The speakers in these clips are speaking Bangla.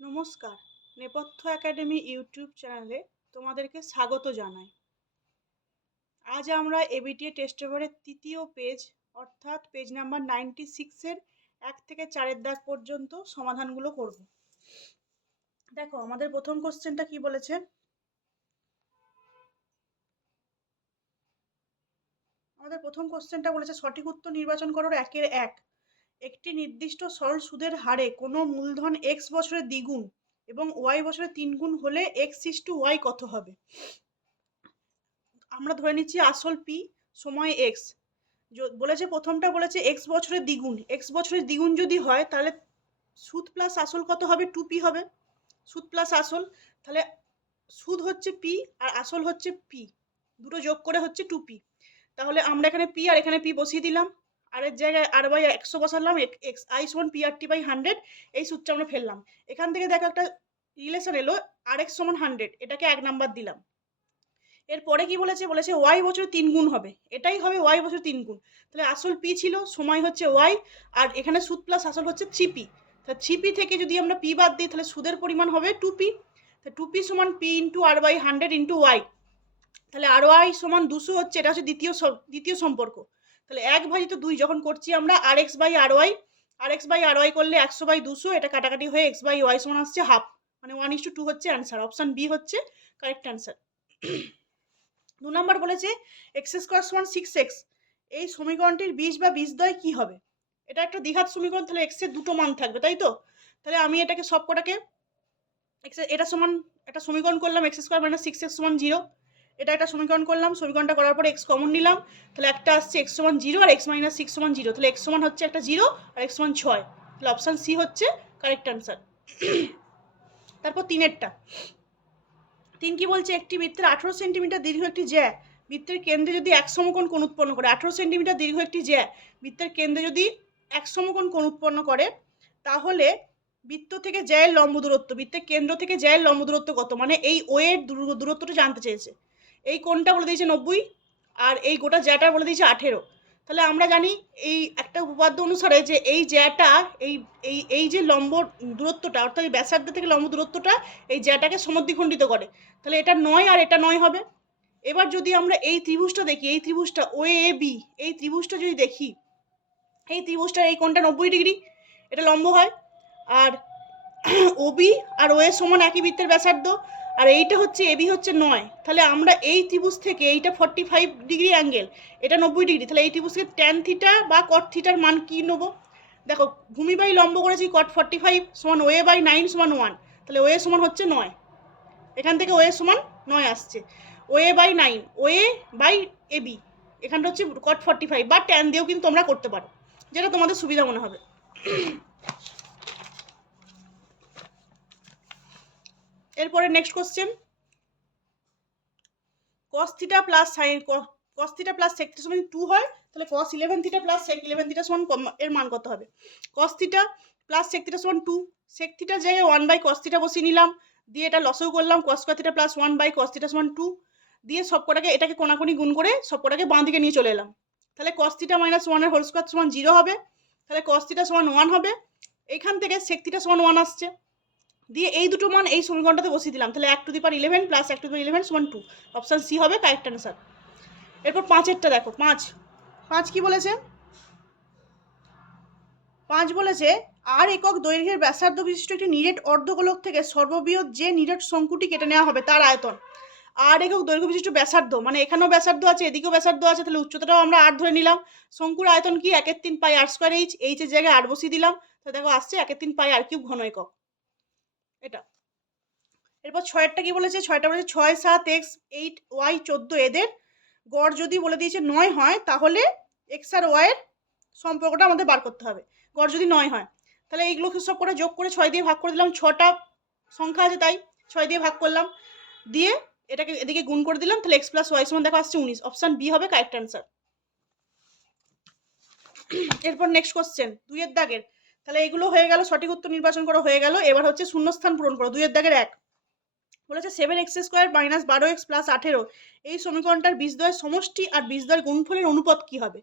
নমস্কার। নেপথ্য একাডেমি ইউটিউব চ্যানেলে তোমাদেরকে স্বাগত জানাই। আজ আমরা এবিটিএ টেস্ট পেপারের তৃতীয় পেজ অর্থাৎ পেজ নাম্বার নাইনটি সিক্সের এক থেকে চারের দাগ পর্যন্ত সমাধানগুলো করব। দেখো, আমাদের প্রথম কোশ্চেনটা কি বলেছে আমাদের প্রথম কোশ্চেনটা বলেছে, সঠিক উত্তর নির্বাচন করো একের এক। একটি নির্দিষ্ট সরল সুদের হারে কোনো মূলধন এক্স বছরে দ্বিগুণ এবং ওয়াই বছরে তিন গুণ হলে এক্স ইস টু ওয়াই কত হবে? আমরা ধরে নিচ্ছি আসল পি সময় এক্স বলেছে প্রথমটা বলেছে এক্স বছরে দ্বিগুণ। এক্স বছরের দ্বিগুণ যদি হয়, তাহলে সুদ প্লাস আসল কত হবে? টু পি হবে। সুদ প্লাস আসল, তাহলে সুদ হচ্ছে পি আর আসল হচ্ছে পি দুটো যোগ করে হচ্ছে টু পি তাহলে আমরা এখানে পি আর এখানে পি বসিয়ে দিলাম। আর এর জায়গায় আর বাই একশো বসালাম এক্স আই সমান পি আর বাই হান্ড্রেড এই সূত্রটা আমরা ফেললাম। এখান থেকে দেখো একটা রিলেশন এলো আর এক্স সমান হান্ড্রেড এটাকে এক নাম্বার দিলাম। এরপরে কি বলেছে? বলেছে ওয়াই বছর তিন গুণ হবে। এটাই হবে ওয়াই বছর তিন গুণ। তাহলে আসল পি ছিল, সময় হচ্ছে ওয়াই আর এখানে সুদ প্লাস আসল হচ্ছে থ্রি তাহলে থ্রি থেকে যদি আমরা পি বাদ দিই, তাহলে সুদের পরিমাণ হবে টু পি তাহলে টু পি সমান P into R by hundred into y তাহলে আর ওয়াই সমান দুশো হচ্ছে, এটা হচ্ছে দ্বিতীয় দ্বিতীয় সম্পর্ক। তাহলে এক ভাজিত দুই যখন করছি আমরা, R x by R y, R x by R y করলে একশো বাই দুশো, এটা কাটাকাটি হয়ে এক্স বাই ওয়াই সমান আসছে হাফ। মানে ওয়ান ইস টু টু হচ্ছে অ্যান্সার, অপশান বি হচ্ছে কারেক্ট অ্যান্সার। দু নম্বর বলেছে এক্স স্কোয়ার সমান সিক্স এক্স, এই সমীকরণটির বীজ বা বীজদ্বয় কি হবে? এটা একটা দ্বিঘাত সমীকরণ, তাহলে এক্সের দুটো মান থাকবে, তাই তো? তাহলে আমি এটাকে সব কটাকে এক্স এটা সমান, একটা সমীকরণ করলাম, x square minus six x সমান জিরো এটা একটা সমীকরণ করলাম, সমীকরণটা করার পরে এক্স কমন নিলাম, তাহলে একটা আসছে এক্স সমান জিরো আর এক্স মাইনাস সিক্স সমান জিরো তাহলে এক্স সমান হচ্ছে একটা জিরো আর এক্স সমান ছয়। তাহলে অপশান সি হচ্ছে কারেক্ট অ্যান্সার তারপর তিনেরটা। তিন কি বলছে? একটি বৃত্তের আঠেরো সেন্টিমিটার দীর্ঘ একটি জ্যা। বৃত্তের কেন্দ্রে যদি এক সমকোণ কোণ উৎপন্ন করে, আঠেরো সেন্টিমিটার দীর্ঘ একটি জ্যা, বৃত্তের কেন্দ্রে যদি এক সমকোণ কোণ উৎপন্ন করে, তাহলে বৃত্ত থেকে জ্যায়ের লম্ব দূরত্ব, বৃত্তের কেন্দ্র থেকে জ্যায়ের লম্ব দূরত্ব কত? মানে এই ওয়ের দূরত্বটা জানতে চেয়েছে। এই কোনটা বলে দিয়েছে নব্বই আর এই গোটা জ্যাটা বলে দিয়েছে আঠেরো। তাহলে আমরা জানি এই একটা উপপাদ্য অনুসারে যে এই জ্যাটা, এই এই এই যে লম্ব দূরত্বটা, অর্থাৎ এই ব্যাসার্ধ থেকে লম্ব দূরত্বটা এই জ্যাটাকে সমদ্বিখণ্ডিত করে। তাহলে এটা নয় আর এটা নয় হবে। এবার যদি আমরা এই ত্রিভুজটা দেখি, এই ত্রিভুজটা ও এ বি এই ত্রিভুজটা যদি দেখি, এই ত্রিভুজটার এই কোণটা নব্বই ডিগ্রি, এটা লম্ব হয়। আর ওবি আর ও এর সমান একই বৃত্তের ব্যাসার্ধ। আর এইটা হচ্ছে এবি হচ্ছে নয়। তাহলে আমরা এই ত্রিভুজ থেকে এইটা ফর্টি ফাইভ ডিগ্রি অ্যাঙ্গেল এটা নব্বই ডিগ্রি তাহলে এই ত্রিভুজ থেকে ট্যান থিটা বা কট থিটার মান কী নেব? দেখো ভূমি বাই লম্ব করেছি কট ফর্টি ফাইভ সমান ওয়ে বাই নাইন সমান ওয়ান তাহলে ওয়ে সমান হচ্ছে নয়। এখান থেকে ওয়ে সমান নয় আসছে। Y by nine y by AB এখানটা হচ্ছে কট ফর্টি ফাইভ বা ট্যান দিয়েও কিন্তু তোমরা করতে পারো, যেটা তোমাদের সুবিধা মনে হবে। এরপরে next question cos theta plus sine cos theta plus sec theta সমান টু হয়, তাহলে cos eleven theta plus sec eleven theta সমান এর মান কত হবে? Cos theta plus sec theta সমান টু সেক থিটার জায়গায় ওয়ান বাই কস থিটা বসিয়ে নিলাম, দিয়ে এটা লসও করলাম cos square theta plus one by cos theta সমান টু দিয়ে সব কটাকে এটাকে কোনাকুনি গুণ করে সব কটাকে বাঁ দিকে নিয়ে চলে এলাম। তাহলে কস থিটা মাইনাস ওয়ানের হোল স্কোয়ার সমান জিরো হবে, তাহলে কস থিটা সমান ওয়ান হবে এইখান থেকে সেক থিটা সমান ওয়ান আসছে। দিয়ে এই দুটো মান এই সমীকরণটাতে বসিয়ে দিলাম। তাহলে এক to the power eleven plus এক টু দি ইলেভেন সমান টু অপশান সি হবে কারেক্ট অ্যান্সার এরপর পাঁচেরটা দেখো, পাঁচ। পাঁচ কি বলেছে? পাঁচ বলেছে, আর একক দৈর্ঘ্যের ব্যাসার্ধ বিশিষ্ট একটি নিরেট অর্ধগোলক থেকে সর্ববৃহৎ যে নিরেট শঙ্কুটি কেটে নেওয়া হবে তার আয়তন। আর একক দৈর্ঘ্য বিশিষ্ট ব্যাসার্ধ মানে এখানেও ব্যাসার্ধ আছে, এদিকেও ব্যাসার্ধ আছে, তাহলে উচ্চতাটাও আমরা আট ধরে নিলাম। শঙ্কুর আয়তন কি? একের তিন পাই আর স্কোয়ার এইচ এইচের জায়গায় আট বসিয়ে দিলাম। তো দেখো আসছে একের তিন পাই আর কিউব ঘন একক। এটা। এরপর ছয়েরটা কি বলেছে? ছয়টা বলেছে, ছয় সাত এক্স এইট ওয়াই চোদ্দ এদের গড় যদি বলে দিয়েছে নয় হয়, তাহলে এক্স আর ওয়াইয়ের সম্পর্কটা আমাদের বার করতে হবে। গড় যদি নয় হয়। তাহলে এইগুলোকে সব করে যোগ করে ছয় দিয়ে ভাগ করে দিলাম? ছটা সংখ্যা আছে তাই, ছয় দিয়ে ভাগ করলাম। দিয়ে এটাকে এদিকে গুণ করে দিলাম, তাহলে এক্স প্লাস ওয়াই সমান দেখা আসছে উনিশ। অপশান বি হবে কারেক্ট অ্যান্সার। এরপর নেক্সট কোশ্চেন দুইয়ের দাগের। তাহলে এগুলো হয়ে গেল, সঠিক উত্তর নির্বাচন করা হয়ে গেল। এবার হচ্ছে শূন্যস্থান পূরণ করো, দুইয়ের দাগের এক। বলেছে সেভেন এক্স স্কোয়ার মাইনাস বারো এক্স প্লাস আঠেরো। এই সমীকরণটার বীজদ্বয়ের সমষ্টি আর বীজদ্বয়ের গুণফলের অনুপাত কি হবে?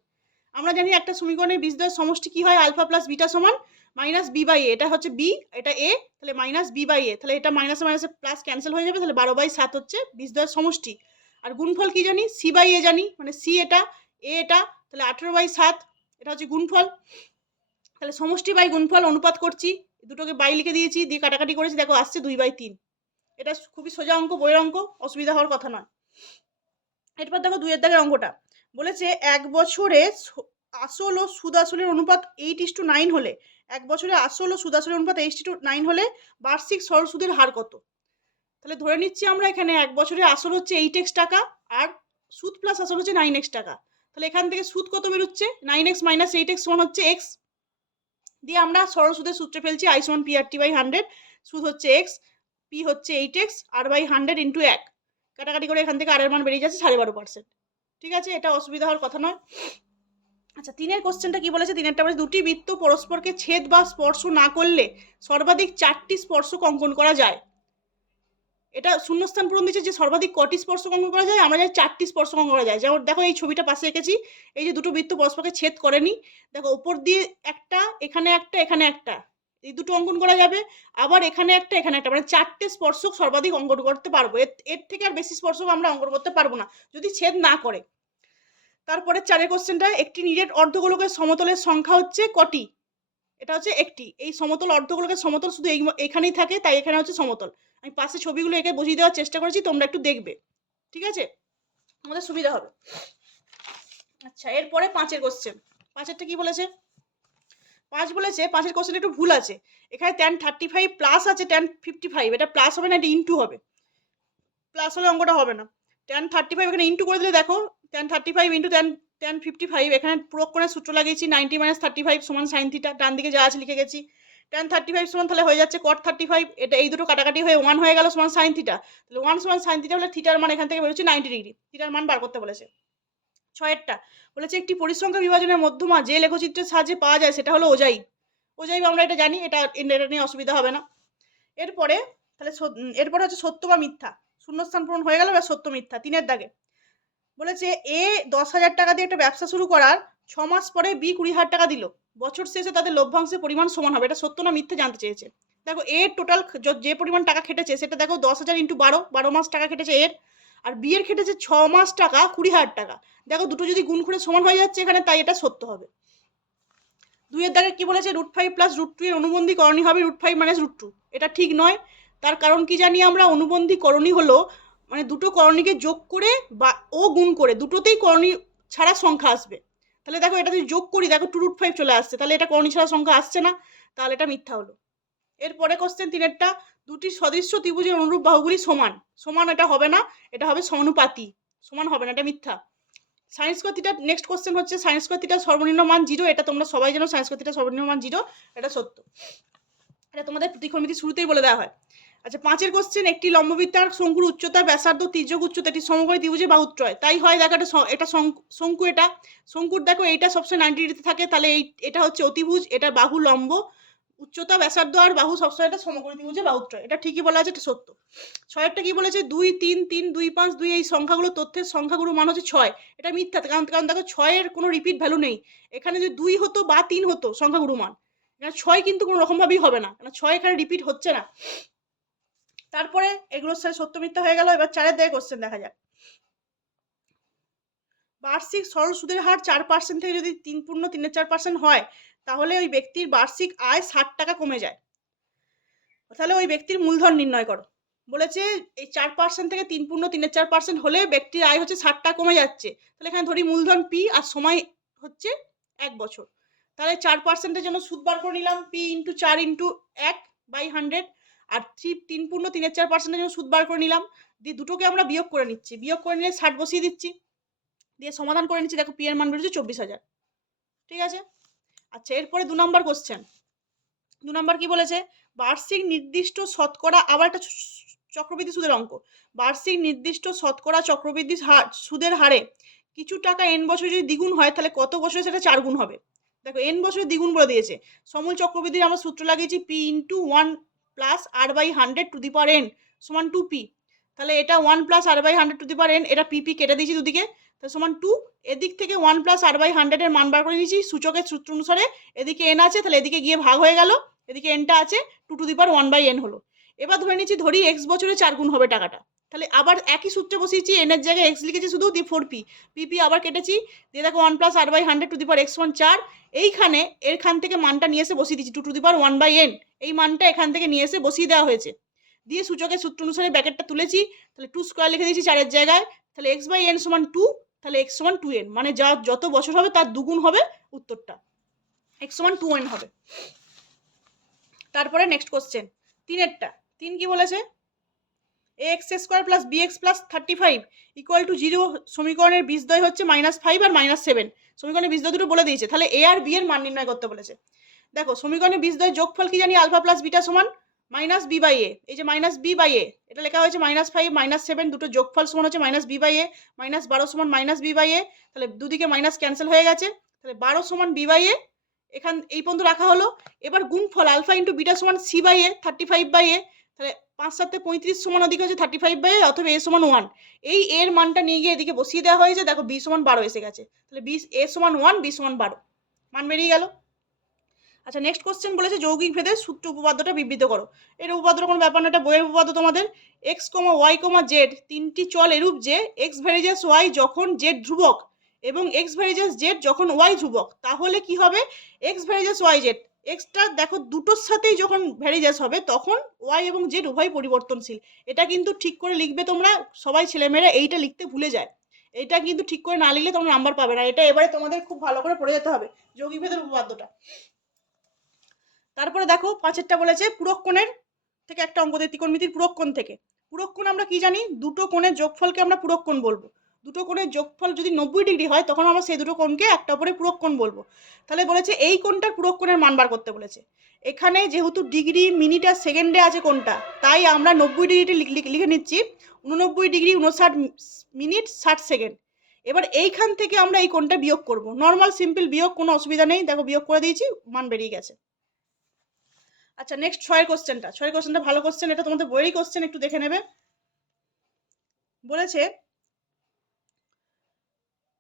আমরা জানি একটা সমীকরণের বীজদ্বয়ের সমষ্টি কি হয়? আলফা প্লাস বিটা সমান মাইনাস বি বাই এ এটা হচ্ছে বি এটা এ তাহলে মাইনাস বি বাই এ তাহলে এটা মাইনাসে মাইনাসে প্লাস ক্যান্সেল হয়ে যাবে, তাহলে বারো বাই সাত হচ্ছে বিশ দয়ের সমষ্টি। আর গুণফল কি জানি? সি বাই এ জানি মানে সি এটা এ এটা, তাহলে আঠেরো বাই সাত, এটা হচ্ছে গুণফল। তাহলে সমষ্টি বাই গুণফল অনুপাত করছি, দুটোকে বাই লিখে দিয়েছি, দিয়ে কাটাকাটি করেছি, দেখো আসছে দুই বাই তিন। এটা খুবই সোজা অঙ্ক, বইয়ের অঙ্ক, অসুবিধা হওয়ার কথা নয়। এরপর দেখো দুইয়ের দাগের অঙ্কটা। বলেছে এক বছরে আসল ও সুদ আসলের অনুপাত এইট ইস টু নাইন হলে, এক বছরে আসল ও সুদ আসলের অনুপাত এইট টু নাইন হলে বার্ষিক সরল সুদের হার কত? তাহলে ধরে নিচ্ছি আমরা এখানে এক বছরে আসল হচ্ছে এইট এক্স টাকা আর সুদ প্লাস আসল হচ্ছে নাইন এক্স টাকা। তাহলে এখান থেকে সুদ কত বেরোচ্ছে? Nine x minus eight x one হচ্ছে এক্স দিয়ে আমরা সরল সুদের সূত্রে ফেলছি I is one P R T by hundred সুদ হচ্ছে এক্স পি হচ্ছে eight x R by hundred into এক। কাটাকাটি করে এখান থেকে আরের মান বেরিয়ে যাচ্ছে সাড়ে বারো পার্সেন্ট ঠিক আছে? এটা অসুবিধা হওয়ার কথা নয়। আচ্ছা তিনের কোশ্চেনটা কি বলেছে? তিনেরটা বলেছে, দুটি বৃত্ত পরস্পরকে ছেদ বা স্পর্শ না করলে সর্বাধিক চারটি স্পর্শ অঙ্কন করা যায়। এটা শূন্যস্থান পূরণ দিচ্ছে যে সর্বাধিক কটি স্পর্শক অঙ্কন করা যায়, আমরা জানি চারটি স্পর্শক অঙ্কন করা যায়। যেমন দেখো এই ছবিটা পাশে এঁকেছি, এই যে দুটো বৃত্ত পরস্পরকে ছেদ করেনি, দেখো উপর দিয়ে একটা, এখানে একটা এখানে একটা, এই দুটো অঙ্কন করা যাবে, আবার এখানে একটা এখানে একটা মানে চারটে স্পর্শক সর্বাধিক অঙ্কন করতে পারব, এর থেকে আর বেশি স্পর্শক আমরা অঙ্কন করতে পারব না, যদি ছেদ না করে। তারপরে চারের কোশ্চেনটা একটি নিরেট অর্ধগোলকের সমতলের সংখ্যা হচ্ছে কটি? এটা হচ্ছে একটি, এই সমতল অর্ধগোলকের সমতল শুধু এই, এখানেই থাকে, তাই এখানে হচ্ছে সমতল। আমি পাশে ছবিগুলো এঁকে বুঝিয়ে দেওয়ার চেষ্টা করেছি, তোমরা একটু দেখবে। ঠিক আছে? আমাদের সুবিধা হবে। আচ্ছা এরপরে পাঁচের কোশ্চেন পাঁচেরটা কি বলেছে? পাঁচ বলেছে, পাঁচের কোশ্চেন একটু ভুল আছে। এখানে টেন থার্টি ফাইভ প্লাস আছে টেন ফিফটি ফাইভ এটা প্লাস হবে না, এটা ইন্টু হবে। প্লাস হলে অঙ্কটা হবে না। টেন থার্টি ফাইভ এখানে ইন্টু করে দিলে দেখো ten thirty five into tan ten fifty five এখানে পুরো করে সূত্র লাগিয়েছি নাইনটি মাইনাস থার্টি ফাইভ সমান সাইন থিটা ডান দিকে যা আছে লিখে গেছি। ট্যান থার্টি ফাইভ সমান তাহলে হয়ে যাচ্ছে কট থার্টি ফাইভ এটা এই দুটো কাটাকাটি হয়ে ওয়ান হয়ে গেল সমান সাইন থিটা তাহলে ওয়ান সমান সাইন থিটা হলে থিটার মান এখান থেকে বেরোচ্ছে নাইনটি ডিগ্রি থিটার মান বার করতে বলেছে। ছয়েরটা, বলেছে একটি পরিসংখ্যা বিভাজনের মধ্যমা যে লেখচিত্রের সাহায্যে পাওয়া যায় সেটা হলো ওজাই। ওজাই আমরা এটা জানি, এটা এটা নিয়ে অসুবিধা হবে না। এরপরে, তাহলে এরপরে হচ্ছে সত্য বা মিথ্যা, শূন্যস্থান পূরণ হয়ে গেল বা সত্য মিথ্যা, তিনের দাগে। বলেছে এ দশ হাজার টাকা দিয়ে একটা ব্যবসা শুরু করার ছ মাস পরে বি কুড়ি হাজার টাকা দিল। বছর শেষে তাদের লভ্যাংশের পরিমাণ সমান হবে, এটা সত্য না, মিথ্যা জানতে চেয়েছে। দেখো, এর টোটাল যে পরিমাণ টাকা খেটেছে, সেটা দেখো দশ হাজার ইন্টু বারো বারো মাস টাকা খেটেছে এর, আর বিয়ের খেটেছে ছ মাস টাকা, কুড়ি হাজার টাকা। দেখো, দুটো যদি গুণ করে সমান হয়ে যাচ্ছে এখানে, তাই এটা সত্য হবে। দুইয়ের দাগে কি বলেছে? Root five plus root two এর অনুবন্ধী করণী হবে root five minus root two এটা ঠিক নয়। তার কারণ কি জানি আমরা? অনুবন্ধী করণী হলো মানে দুটো করণীকে যোগ করে বা ও গুণ করে, দুটোতেই করণী ছাড়া সংখ্যা আসবে। তাহলে দেখো এটা যদি যোগ করি, দেখো টু রুট ফাইভ চলে আসছে, তাহলে এটা করণী ছাড়া সংখ্যা আসছে না, তাহলে এটা মিথ্যা হলো। এরপরে কোশ্চেন তিনেরটা, দুটি সদৃশ্য ত্রিভুজের অনুরূপ বাহুগুলি সমান সমান এটা হবে না, এটা হবে সমানুপাতি, সমান হবে না, এটা মিথ্যা। সায়েন্স কথিটা নেক্সট কোশ্চেন হচ্ছে সায়েন্স কথিটা সর্বনিম্ন মান জিরো এটা তোমরা সবাই জানো সায়েন্স কথিটা সর্বনিম্ন মান জিরো এটা সত্য। এটা তোমাদের ত্রিকোণমিতি শুরুতেই বলে দেওয়া হয়। আচ্ছা পাঁচের কোশ্চেন একটি লম্ববৃত্তার শঙ্কুর উচ্চতা ব্যাসার্ধ তির্যক উচ্চতা, এটি সমকোণী ত্রিভুজে বাহুত্রয় তাই হয়, দেখো, এটা এটা শঙ্কু- এটা। শঙ্কুর, দেখো, এইটা সবসময় নাইনটি ডিগ্রিতে থাকে, তাহলে এই, এটা হচ্ছে অতিভুজ, এটা বাহু লম্ব, উচ্চতা, ব্যাসার্ধ আর বাহু সবসময় এটা সমকোণী ত্রিভুজে বাহুত্রয় এটা ঠিকই বলা আছে, এটা সত্য। ছয়েরটা কি বলেছে? দুই, তিন তিন, দুই, পাঁচ, দুই, এই সংখ্যাগুলো তথ্যের সংখ্যাগুলো মান হচ্ছে ছয়। এটা মিথ্যা, কারণ কারণ, দেখো, ছয়ের কোনো রিপিট ভ্যালু নেই। এখানে যদি দুই হতো বা তিন হতো সংখ্যাগুরু মান, এখানে ছয় কিন্তু কোনো রকমভাবেই হবে না। কারণ ছয় এখানে রিপিট হচ্ছে না। তারপরে এগুলোর সাথে সত্য মিথ্যা হয়ে গেল, এবার চারের দিকে কোশ্চেন দেখা যাক। বার্ষিক সরল সুদের হার চার পার্সেন্ট থেকে যদি তিন পূর্ণ তিনের চার পার্সেন্ট হয়, তাহলে ওই ব্যক্তির বার্ষিক আয় ষাট টাকা কমে যায়। তাহলে ওই ব্যক্তির মূলধন নির্ণয় করো। বলেছে এই চার পার্সেন্ট থেকে তিন পূর্ণ তিনের চার পার্সেন্ট হলে ব্যক্তির আয় হচ্ছে ষাট টাকা কমে যাচ্ছে। তাহলে এখানে ধরি মূলধন পি আর সময় হচ্ছে এক বছর। তাহলে চার পার্সেন্টের জন্য সুদ বার করে নিলাম, পি ইন্টু চার ইন্টু এক বাই হান্ড্রেড। আর থ্রি, তিন পূর্ণ, তিনের চার পার্সেন্টের জন্য সুদ বার করে নিলাম। দিয়ে দুটোকে আমরা বিয়োগ করে নিচ্ছি। বিয়োগ করে নিলে ষাট বসিয়ে দিচ্ছি। দিয়ে সমাধান করে নিচ্ছি। দেখো পি এর মান বেরোচ্ছে চব্বিশ হাজার। ঠিক আছে? আচ্ছা এরপরে দু নম্বর কোশ্চেন দু নম্বর কি বলেছে? বার্ষিক নির্দিষ্ট শতকরা আবার একটা চক্রবৃদ্ধি সুদের অঙ্ক। বার্ষিক নির্দিষ্ট শতকরা চক্রবৃদ্ধি হার সুদের হারে কিছু টাকা এন বছর যদি দ্বিগুণ হয়, তাহলে কত বছরে সেটা চার গুণ হবে? দেখো এন বছরে দ্বিগুণ বলে দিয়েছে। সমূল চক্রবৃদ্ধির আমরা সূত্র লাগিয়েছি P into one plus R by hundred to the power N সমান টু পি তাহলে এটা one plus R by hundred to the power N এটা পিপি কেটে দিয়েছি দুদিকে তাহলে সমান টু এদিক থেকে ওয়ান প্লাস আর বাই হান্ড্রেডের মান বার করে নিয়েছি, সূচকের সূত্র অনুসারে এদিকে এন আছে, তাহলে এদিকে গিয়ে ভাগ হয়ে গেল, এদিকে এনটা আছে two to the power one by N হলো। এবার ধরে নিচ্ছি, ধরি এক্স বছরে চার গুণ হবে টাকাটা। তাহলে আবার একই সূত্রে বসিয়েছি এনের জায়গায় এক্স লিখেছি শুধু দিয়ে ফোর পি পিপি আবার কেটেছি, দিয়ে দেখো one plus R by hundred to the power x one চার, এইখানে এরখান থেকে মানটা নিয়ে এসে বসিয়ে দিচ্ছি two to the power one by N এই মানটা এখান থেকে নিয়ে এসে বসিয়ে দেওয়া হয়েছে। দিয়ে সূচকের সূত্র অনুসারে ব্যাকেটটা তুলেছি, তাহলে টু স্কোয়ার লিখে দিয়েছি চারের জায়গায়, তাহলে এক্স বাই এন সমান টু তাহলে এক্স সমান টু এন মানে যা, যত বছর হবে তার দুগুণ হবে উত্তরটা এক্স সমান টু এন হবে। তারপরে নেক্সট কোশ্চেন তিনেরটা, তিন কি বলেছে? A x square plus B x plus thirty five equal to zero সমীকরণের বীজদ্বয় হচ্ছে মাইনাস ফাইভ আর মাইনাস সেভেন সমীকরণের বীজদ্বয় দুটো বলে দিয়েছে। তাহলে এ আর বি এর মান নির্ণয় করতে বলেছে। দেখো, সমীকরণের বীজদ্বয় যোগফল কি জানি? আলফা প্লাস বিটা সমান মাইনাস বি বাই এ এই যে মাইনাস বি বাই এ এটা লেখা হয়েছে মাইনাস ফাইভ মাইনাস সেভেন দুটো যোগফল সমান হচ্ছে minus B by A minus বারো সমান মাইনাস বি বাই এ তাহলে দুদিকে মাইনাস ক্যান্সেল হয়ে গেছে। তাহলে বারো সমান বি বাই এ এখান, এই পর্যন্ত রাখা হলো। এবার গুণফল আলফা ইন্টু বিটা সমান C by A thirty five by A তাহলে পাঁচ সাতে পঁয়ত্রিশ সমান ওদিকে হচ্ছে থার্টি ফাইভ বাই অথবা এ সমান ওয়ান এই এর মানটা নিয়ে গিয়ে এদিকে বসিয়ে দেওয়া হয়েছে, দেখো বি সমান বারো এসে গেছে। তাহলে বি এ সমান ওয়ান বি সমান বারো। মান বেরিয়ে গেল। আচ্ছা নেক্সট কোশ্চেন বলেছে, যৌগিক ভেদের সূত্র উপপাদ্যটা বিবৃত করো। এর উপপাদ্যটা কোনো ব্যাপার না এটা বইয়ের উপপাদ্য তোমাদের। X comma Y comma Z তিনটি চল এরূপ যে এক্স ভ্যারিজাস ওয়াই যখন জেড ধ্রুবক এবং এক্স ভ্যারিজাস জেড যখন ওয়াই ধ্রুবক, তাহলে কি হবে? X varies as Y Z extra দেখো দুটোর সাথেই যখন ভ্যারিজাস হবে, তখন ওয়াই এবং জেড উভয় পরিবর্তনশীল। এটা কিন্তু ঠিক করে লিখবে তোমরা, সবাই ছেলেমেয়েরা এইটা লিখতে ভুলে যায়। এটা কিন্তু ঠিক করে না লিখলে তোমরা নাম্বার পাবে না। এটা এবারে তোমাদের খুব ভালো করে পড়ে যেতে হবে যৌগিক ভেদের উপপাদ্যটা। তারপরে দেখো পাঁচেরটা বলেছে পুরক কোণের থেকে একটা অঙ্ক দিয়ে ত্রিকোণমিতির পুরক কোণ থেকে। পুরক কোণ আমরা কি জানি? দুটো কোণের যোগফলকে আমরা পুরক কোণ বলব। দুটো কোণের যোগফল যদি নব্বই ডিগ্রি হয়, তখন আমরা সেই দুটো কোণকে একটা উপরে পুরক কোণ বলব। তাহলে বলেছে এই কোণটার পুরক কোণের মান বার করতে বলেছে। এখানে যেহেতু ডিগ্রি মিনিট আর সেকেন্ডে আছে কোনটা তাই আমরা নব্বই ডিগ্রিটা লিখে নিচ্ছি, উননব্বই ডিগ্রি উনষাট মিনিট ষাট সেকেন্ড। এবার এইখান থেকে আমরা এই কোণটা বিয়োগ করব। নর্মাল, সিম্পল বিয়োগ, কোনো অসুবিধা নেই। দেখো, বিয়োগ করে দিয়েছি, মান বেরিয়ে গেছে। আচ্ছা নেক্সট ছয়ের কোশ্চেনটা ছয়ের কোশ্চেনটা ভালো কোশ্চেন এটা তোমাদের বইয়েরই কোশ্চেন একটু দেখে নেবে। বলেছে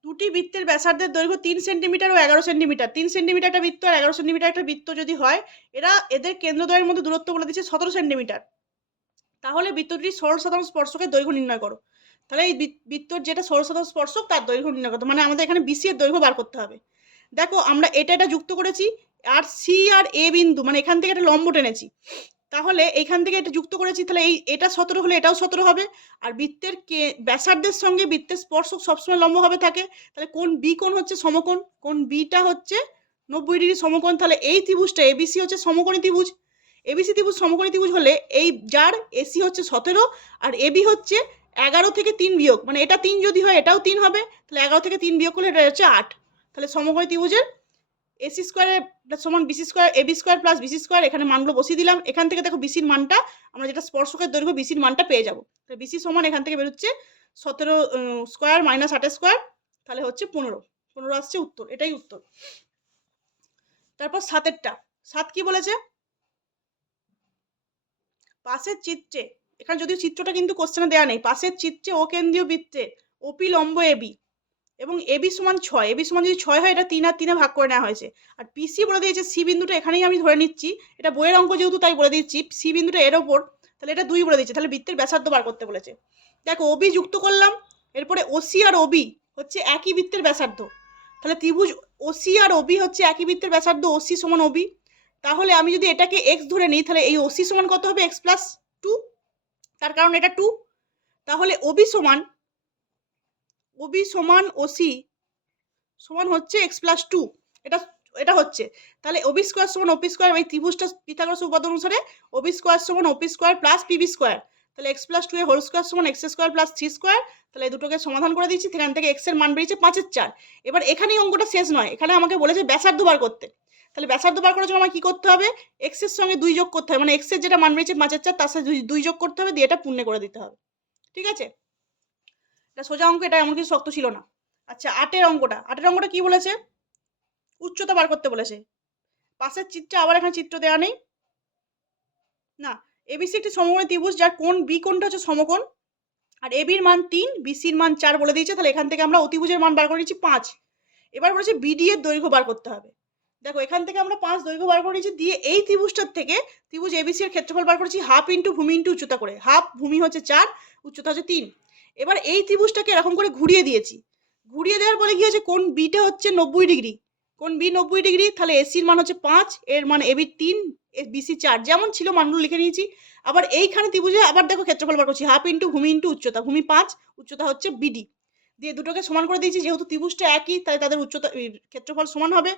দুটি বৃত্তের ব্যাসার্ধের দৈর্ঘ্য তিন সেন্টিমিটার ও এগারো সেন্টিমিটার। তিন সেন্টিমিটার একটা বৃত্ত আর এগারো সেন্টিমিটার একটা বৃত্ত যদি হয়, এরা এদের কেন্দ্রদ্বয়ের মধ্যে দূরত্ব বলে দিচ্ছে সতেরো সেন্টিমিটার। তাহলে বৃত্তটির সরল সাধারণ স্পর্শকের দৈর্ঘ্য নির্ণয় করো। তাহলে এই বৃত্তর যেটা সরল সাধারণ স্পর্শক, তার দৈর্ঘ্য নির্ণয় করতে মানে আমাদের এখানে বিসি এর দৈর্ঘ্য বার করতে হবে। দেখো, আমরা এটা এটা যুক্ত করেছি, আর সি আর এ বিন্দু মানে এখান থেকে একটা লম্ব টেনেছি। তাহলে এখান থেকে এটা যুক্ত করেছি, তাহলে এই, এটা সতেরো হলে এটাও সতেরো হবে। আর বৃত্তের কে, ব্যাসার্ধের সঙ্গে বৃত্তের স্পর্শক সবসময় লম্বভাবে থাকে। তাহলে কোন বি কোণ হচ্ছে সমকোণ? কোন বিটা হচ্ছে নব্বই ডিগ্রি সমকোণ? তাহলে এই ত্রিভুজটা এবিসি হচ্ছে সমকোণী ত্রিভুজ। এবিসি ত্রিভুজ সমকোণী ত্রিভুজ হলে এই যার এসি হচ্ছে সতেরো আর এবি হচ্ছে এগারো থেকে তিন বিয়োগ। মানে এটা তিন যদি হয়, এটাও তিন হবে। তাহলে এগারো থেকে তিন বিয়োগ করলে এটা হচ্ছে আট। তাহলে সমকোণী ত্রিভুজের এসি স্কোয়ারের সমান BC square AB square plus BC square এখানে মানগুলো বসিয়ে দিলাম। এখান থেকে দেখো বিসির মানটা, আমরা যেটা স্পর্শকের দৈর্ঘ্য বিসির মানটা পেয়ে যাব। বিসি সমান এখান থেকে বেরোচ্ছে সতেরো স্কোয়ার মাইনাস আটের স্কোয়ার তাহলে হচ্ছে পনেরো। পনেরো আসছে উত্তর, এটাই উত্তর। তারপর সাতেরটা। সাত কি বলেছে? পাশের চিত্রে, এখানে যদিও চিত্রটা কিন্তু কোশ্চেনে দেওয়া নেই, পাশের চিত্রে ও কেন্দ্রীয় বৃত্তে ওপি লম্ব এবি এবং এবি সমান ছয় এবি সমান যদি ছয় হয়, এটা তিন আর তিনে ভাগ করে নেওয়া হয়েছে। আর পিসি বলে দিয়েছে, সি বিন্দুটা এখানেই আমি ধরে নিচ্ছি। এটা বইয়ের অঙ্ক যেহেতু, তাই বলে দিচ্ছি। সি বিন্দুটা এর ওপর, তাহলে এটা দুই বলে দিচ্ছে তাহলে বৃত্তের ব্যাসার্ধ বার করতে বলেছে। দেখো ওবি যুক্ত করলাম, এরপরে ওসি আর ওবি হচ্ছে একই বৃত্তের ব্যাসার্ধ। তাহলে ত্রিভুজ ওসি আর ওবি হচ্ছে একই বৃত্তের ব্যাসার্ধ ওসি সমান ওবি তাহলে আমি যদি এটাকে এক্স ধরে নিই, তাহলে এই ওসি সমান কত হবে? এক্স প্লাস টু তার কারণ এটা টু তাহলে ওবি সমান ওবি সমান ওসি সমান হচ্ছে এক্স প্লাস টু এটা এটা হচ্ছে। তাহলে ওবি স্কোয়ার সমান ওপি স্কোয়ার এই ত্রিভুজটা পিথাগোরাস উপাদান অনুসারে ওবি স্কোয়ার সমান OP square plus PB square তাহলে এক্স প্লাস টু এর হোল স্কোয়ার সমান x square plus three square তাহলে এই দুটোকে সমাধান করে দিচ্ছি সেখান থেকে এক্সের মান বেরিয়েছে পাঁচের চার। এবার এখানেই অঙ্কটা শেষ নয়। এখানে আমাকে বলেছে ব্যাসার্ধ বার করতে। তাহলে ব্যাসার্ধ বার করার জন্য আমার কি করতে হবে? এক্সের সঙ্গে দুই যোগ করতে হবে। মানে এক্সের যেটা মান বেরিয়েছে পাঁচের চার, তার সাথে দুই- যোগ করতে হবে, দিয়ে এটা পূর্ণ করে দিতে হবে। ঠিক আছে? সোজা অঙ্ক, এটা এমন কিছু শক্ত ছিল না। আচ্ছা আটের অঙ্কটা। আটের অঙ্কটা কি বলেছে? উচ্চতা বার করতে বলেছে। পাশের চিত্রে আবার এখানে চিত্র দেওয়া নেই। না এবিসি একটি সমকোণী ত্রিভুজ, যার কোন বি কোণটা হচ্ছে সমকোণ। আর এবির মান তিন বিসির মান চার বলে দিয়েছে। তাহলে এখান থেকে আমরা অতিভুজের মান বার করে নিচ্ছি পাঁচ। এবার বলেছে বিডি এর দৈর্ঘ্য বার করতে হবে। দেখো, এখান থেকে আমরা পাঁচ দৈর্ঘ্য বার করে নিয়েছি। দিয়ে এই ত্রিভুজটার থেকে ত্রিভুজ এবিসি এর ক্ষেত্রফল বার করেছি হাফ ইন্টু ভূমি ইন্টু উচ্চতা করে। হাফ ভূমি হচ্ছে চার, উচ্চতা হচ্ছে তিন। এবার এই ত্রিভুজটাকে এরকম করে ঘুরিয়ে দিয়েছি। ঘুরিয়ে দেওয়ার পরে কি হচ্ছে কোন বিটা হচ্ছে নব্বই ডিগ্রি। কোন বি নব্বই ডিগ্রি, তাহলে এসির মান হচ্ছে পাঁচ এর মান এবি তিন বিসি চার, যেমন ছিল মানগুলো লিখে নিয়েছি। আবার এইখানে ত্রিভুজে আবার দেখো ক্ষেত্রফল বার করছি হাফ ইন্টু ভূমি ইন্টু উচ্চতা ভূমি পাঁচ, উচ্চতা হচ্ছে বিডি দিয়ে দুটোকে সমান করে দিয়েছি, যেহেতু ত্রিভুজটা একই তাই তাদের উচ্চতা ক্ষেত্রফল সমান হবে।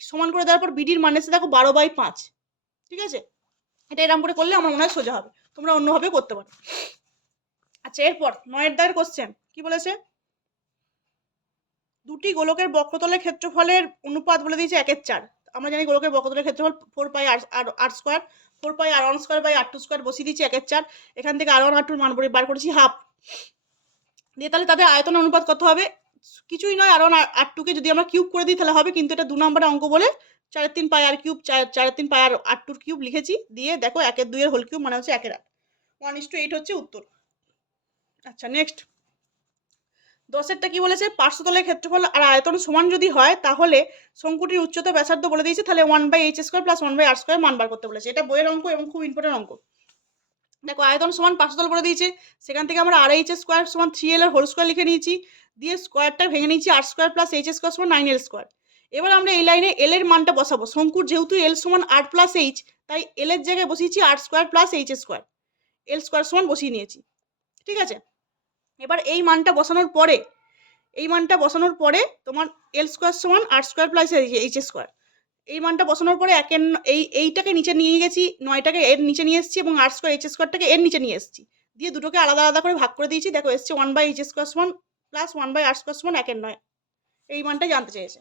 সমান করে দেওয়ার পর বিডির মান এসে দেখো বারো বাই পাঁচ। ঠিক আছে? এটা এরকম করে করলে আমার মনে হয় সোজা হবে। তোমরা অন্যভাবে করতে পারো। আচ্ছা এরপর নয়ের দায়ের কোশ্চেন কি বলেছে? দুটি গোলকের বক্রতলের ক্ষেত্রফলের অনুপাত বলে দিয়েছে একের চার। আমরা জানি গোলকের বক্রতলের ক্ষেত্রফল four pi R R square four pi R one square by R two square বসিয়ে দিচ্ছি একের চার। এখান থেকে আর ওয়ান আর টুর মান বার করেছি হাফ দিয়ে তাহলে তাদের আয়তন অনুপাত কত হবে? কিছুই নয় আর ওয়ান আর টুকে যদি আমরা কিউব করে দিই তাহলে হবে, কিন্তু এটা দু নম্বরের অঙ্ক বলে চারের তিন পাই আর কিউব চার, চারের তিন পাই আর আট টুর কিউব লিখেছি। দিয়ে দেখো একের দুইয়ের হোল কিউব মানে হচ্ছে একের আট। ওয়ান ইস টু এইট হচ্ছে উত্তর। আচ্ছা নেক্সট দশেরটা কি বলেছে? পার্শ্বতলের ক্ষেত্রফল আর আয়তন সমান যদি হয়, তাহলে শঙ্কুটির উচ্চতা ব্যাসার্ধ বলে দিয়েছে, তাহলে one by H square plus one by R square মান বার করতে বলেছে। এটা বইয়ের অঙ্ক এবং খুব ইম্পর্টেন্ট অঙ্ক। দেখো, আয়তন সমান পার্শ্বতল বলে দিয়েছে, সেখান থেকে আমরা আর এইচ স্কোয়ার সমান থ্রি এল এর হোল স্কোয়ার লিখে নিয়েছি, দিয়ে স্কোয়ারটা ভেঙে নিয়েছি R square plus H square সমান নাইন এল স্কোয়ার এবার আমরা এই লাইনে এল এর মানটা বসাবো। শঙ্কুর যেহেতু এল সমান আর প্লাস এইচ তাই এল এর জায়গায় বসিয়েছি R square plus H square L square সমান বসিয়ে নিয়েছি। ঠিক আছে? এবার এই মানটা বসানোর পরে, এই মানটা বসানোর পরে তোমার এল স্কোয়ার সমান R square plus H square এই মানটা বসানোর পরে একের এই, এইটাকে নিচে নিয়ে গেছি, নয়টাকে এর নিচে নিয়ে এসেছি এবং আর স্কোয়ার এইচ স্কোয়ারটাকে এর নিচে নিয়ে এসেছি। দিয়ে দুটোকে আলাদা আলাদা করে ভাগ করে দিয়েছি। দেখো, এসছে ওয়ান বাই এইচ স্কোয়ার সমান plus one by R square সমান একের নয়। এই মানটা জানতে চেয়েছে।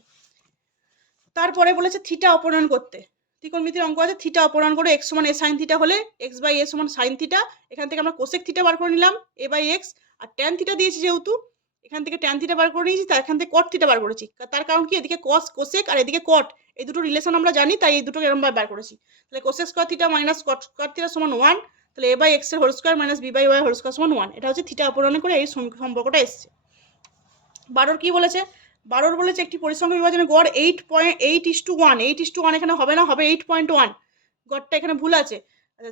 তারপরে বলেছে থিটা অপনয়ন করতে। ত্রিকোণমিতির অঙ্ক আছে থিটা অপনয়ন করে এক্স সমান এ সাইন থিটা হলে এক্স বাই এ সমান সাইন থিটা এখান থেকে আমরা কোসেক থিটা বার করে নিলাম এ বাই এক্স আর ট্যান থিটা দিয়েছি যেহেতু, এখান থেকে ট্যান থিটা বার করে নিয়েছি তার এখান থেকে কট থিটা বার করেছি। তার কারণ কি? এদিকে কস কোসেক আর এদিকে কট এই দুটো রিলেশন আমরা জানি, তাই এই দুটো এরকম বার করেছি। তাহলে cosec square theta minus cot square theta সমান ওয়ান তাহলে এ বাই এক্সের whole square minus B by y whole square সমান ওয়ান এটা হচ্ছে থিটা অপনয়ন করে এই সম্পর্কটা এসছে। বারোর কি বলেছে? বারোর বলেছে একটি পরিসংখ্যান বিভাজনের গড় eight point eight is two one eight is two one এখানে হবে না, হবে এইট পয়েন্ট ওয়ান গড়টা এখানে ভুল আছে।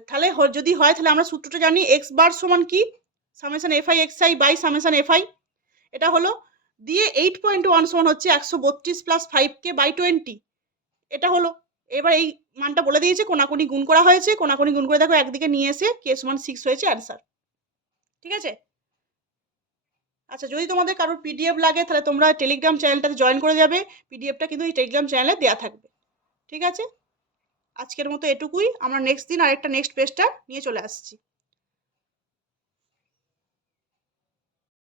তাহলে যদি হয়, তাহলে আমরা সূত্রটা জানি এক্স বার সমান কি? Summation F I x I by summation F I এটা হলো দিয়ে এইট পয়েন্ট ওয়ান সমান হচ্ছে একশো বত্রিশ plus five K by twenty এটা হলো। এবার এই মানটা বলে দিয়েছে, কোনাকুনি গুণ করা হয়েছে, কোনাকুনি গুণ করে দেখো একদিকে নিয়ে এসে কে সমান সিক্স হয়েছে অ্যান্সার ঠিক আছে? আচ্ছা যদি তোমাদের কারোর পিডিএফ লাগে, তাহলে তোমরা টেলিগ্রাম চ্যানেলটাতে জয়েন করে যাবে। পিডিএফটা কিন্তু এই টেলিগ্রাম চ্যানেলে দেওয়া থাকবে। ঠিক আছে? আজকের মতো এটুকুই। আমরা নেক্সট দিন আরেকটা নেক্সট পেজটা নিয়ে চলে আসছি।